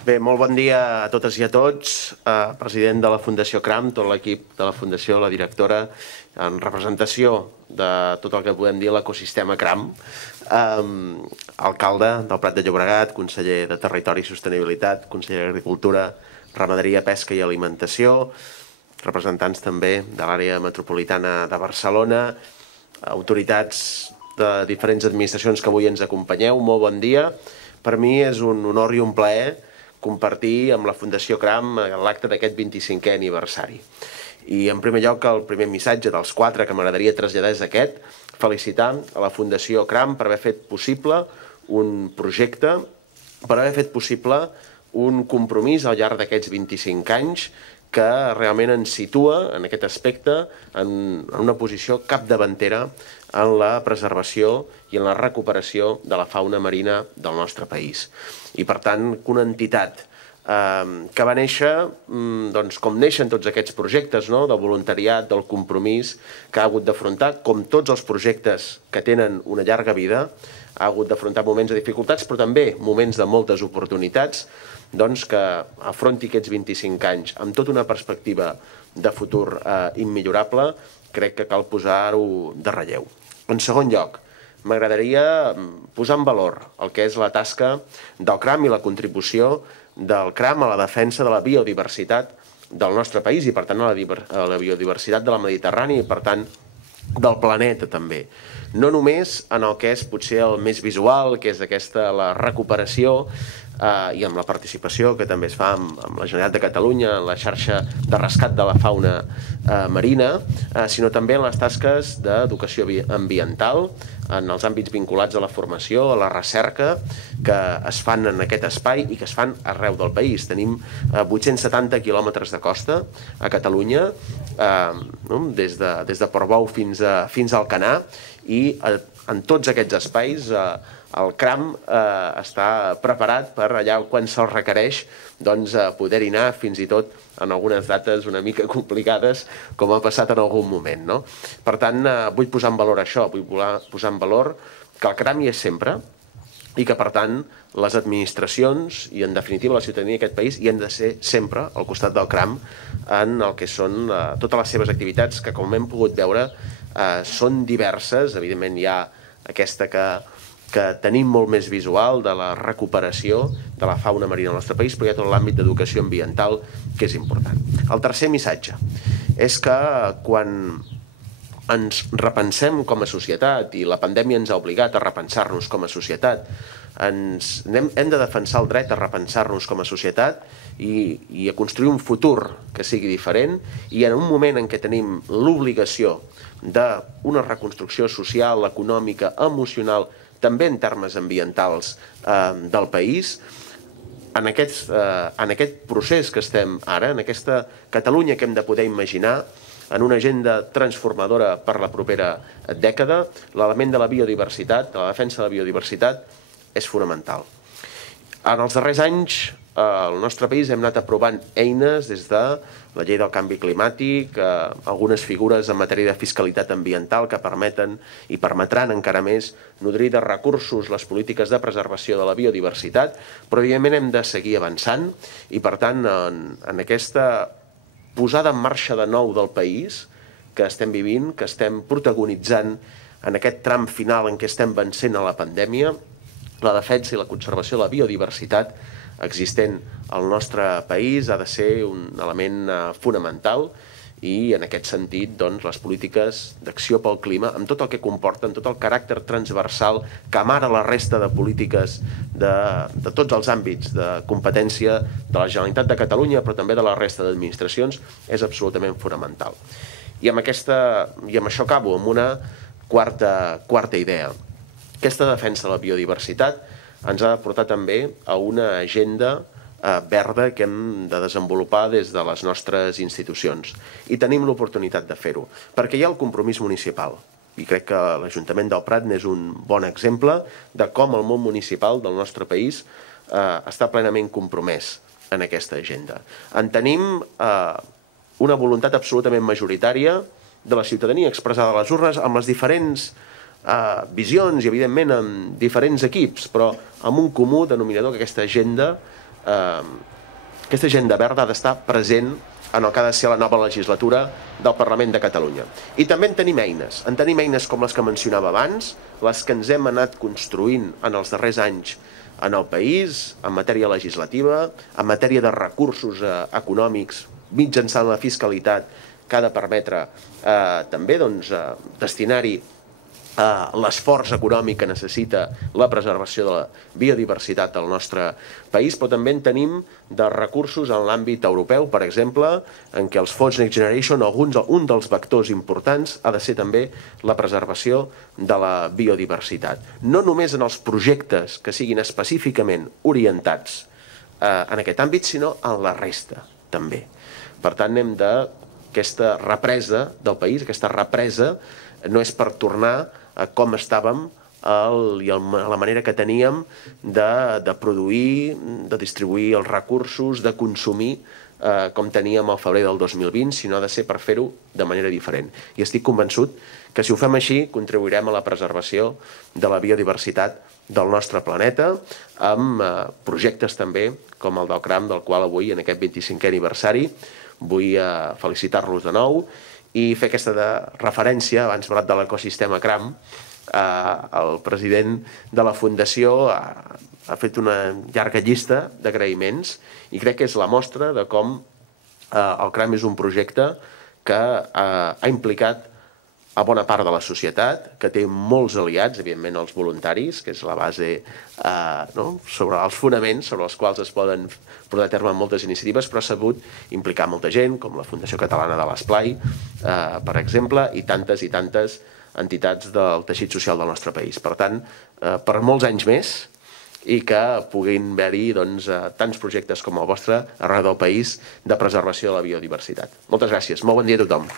Bé, molt bon dia a totes i a tots. President de la Fundació CRAM, tot l'equip de la Fundació, la directora, en representació de tot el que podem dir l'ecosistema CRAM, alcalde del Prat de Llobregat, conseller de Territori i Sostenibilitat, conseller d'Agricultura, Ramaderia, Pesca i Alimentació, representants també de l'àrea metropolitana de Barcelona, autoritats de diferents administracions que avui ens acompanyeu, molt bon dia. Per mi és un honor i un plaer compartir amb la Fundació CRAM l'acte d'aquest 25è aniversari. I en primer lloc, el primer missatge dels 4 que m'agradaria traslladar és aquest: felicitar a la Fundació CRAM per haver fet possible un projecte, per haver fet possible un compromís al llarg d'aquests 25 anys que realment ens situa en aquest aspecte en una posició capdavantera en la preservació i en la recuperació de la fauna marina del nostre país. I per tant, una entitat que va néixer, com neixen tots aquests projectes, del voluntariat, del compromís, que ha hagut d'afrontar, com tots els projectes que tenen una llarga vida, ha hagut d'afrontar moments de dificultats, però també moments de moltes oportunitats, que afronti aquests 25 anys amb tota una perspectiva de futur immillorable, crec que cal posar-ho de relleu. En segon lloc, m'agradaria posar en valor el que és la tasca del CRAM i la contribució del CRAM a la defensa de la biodiversitat del nostre país i, per tant, a la biodiversitat de la Mediterrània i, per tant, del planeta també. No només en el que és potser el més visual, que és la recuperació i amb la participació que també es fa amb la Generalitat de Catalunya en la xarxa de rescat de la fauna marina, sinó també en les tasques d'educació ambiental, en els àmbits vinculats a la formació, a la recerca, que es fan en aquest espai i que es fan arreu del país. Tenim 870 quilòmetres de costa a Catalunya, des de Portbou fins al Canà, i en tots aquests espais el CRAM està preparat per allà quan se'l requereix poder-hi anar fins i tot en algunes dates una mica complicades com ha passat en algun moment. Per tant, vull posar en valor això, vull posar en valor que el CRAM hi és sempre i que, per tant, les administracions i, en definitiva, la ciutadania d'aquest país hi han de ser sempre al costat del CRAM en el que són totes les seves activitats que, com hem pogut veure, són diverses. Evidentment, hi ha aquesta que tenim molt més visual de la recuperació de la fauna marina al nostre país, però hi ha tot l'àmbit d'educació ambiental que és important. El tercer missatge és que quan ens repensem com a societat, i la pandèmia ens ha obligat a repensar-nos com a societat, hem de defensar el dret a repensar-nos com a societat i a construir un futur que sigui diferent, i en un moment en què tenim l'obligació d'una reconstrucció social, econòmica, emocional, també en termes ambientals del país, en aquest procés que estem ara, en aquesta Catalunya que hem de poder imaginar, en una agenda transformadora per la propera dècada, l'element de la biodiversitat, de la defensa de la biodiversitat, és fonamental. En els darrers anys, al nostre país hem anat aprovant eines des de la llei del canvi climàtic, algunes figures en matèria de fiscalitat ambiental que permeten i permetran encara més nodrir de recursos les polítiques de preservació de la biodiversitat, però evidentment hem de seguir avançant i, per tant, en aquesta posada en marxa de nou del país que estem vivint, que estem protagonitzant en aquest tram final en què estem vencent a la pandèmia, la defensa i la conservació de la biodiversitat existent al nostre país ha de ser un element fonamental, i en aquest sentit les polítiques d'acció pel clima, amb tot el que comporta, amb tot el caràcter transversal que amara la resta de polítiques de tots els àmbits de competència de la Generalitat de Catalunya, però també de la resta d'administracions, és absolutament fonamental. I amb això acabo, amb una quarta idea. Aquesta defensa de la biodiversitat ens ha de portar també a una agenda verda que hem de desenvolupar des de les nostres institucions. I tenim l'oportunitat de fer-ho, perquè hi ha el compromís municipal. I crec que l'Ajuntament del Prat n'és un bon exemple de com el món municipal del nostre país està plenament compromès en aquesta agenda. En tenim una voluntat absolutament majoritària de la ciutadania expressada a les urnes amb les diferents visions i, evidentment, amb diferents equips, però amb un comú denominador, que aquesta agenda aquesta agenda verda ha d'estar present en el que ha de ser la nova legislatura del Parlament de Catalunya. I també en tenim eines com les que mencionava abans, les que ens hem anat construint en els darrers anys en el país, en matèria legislativa, en matèria de recursos econòmics, mitjançant la fiscalitat, que ha de permetre també destinar-hi l'esforç econòmic que necessita la preservació de la biodiversitat del nostre país, però també en tenim de recursos en l'àmbit europeu, per exemple, en què els fons Next Generation, un dels vectors importants ha de ser també la preservació de la biodiversitat. No només en els projectes que siguin específicament orientats en aquest àmbit, sinó en la resta també. Per tant, hem d'aquesta represa del país, aquesta represa no és per tornar a com estàvem i a la manera que teníem de produir, de distribuir els recursos, de consumir com teníem al febrer del 2020, sinó ha de ser per fer-ho de manera diferent. I estic convençut que si ho fem així contribuirem a la preservació de la biodiversitat del nostre planeta amb projectes també com el del CRAM, del qual avui, en aquest 25è aniversari, vull felicitar-los de nou i fer aquesta referència, abans parlat de l'ecosistema CRAM, el president de la Fundació ha fet una llarga llista d'agraïments i crec que és la mostra de com el CRAM és un projecte que ha implicat a bona part de la societat, que té molts aliats, evidentment els voluntaris, que és la base sobre els fonaments sobre els quals es poden portar a terme moltes iniciatives, però ha sabut implicar molta gent, com la Fundació Catalana de l'Esplai, per exemple, i tantes entitats del teixit social del nostre país. Per tant, per molts anys més, i que puguin haver-hi tants projectes com el vostre arreu del país de preservació de la biodiversitat. Moltes gràcies. Molt bon dia a tothom.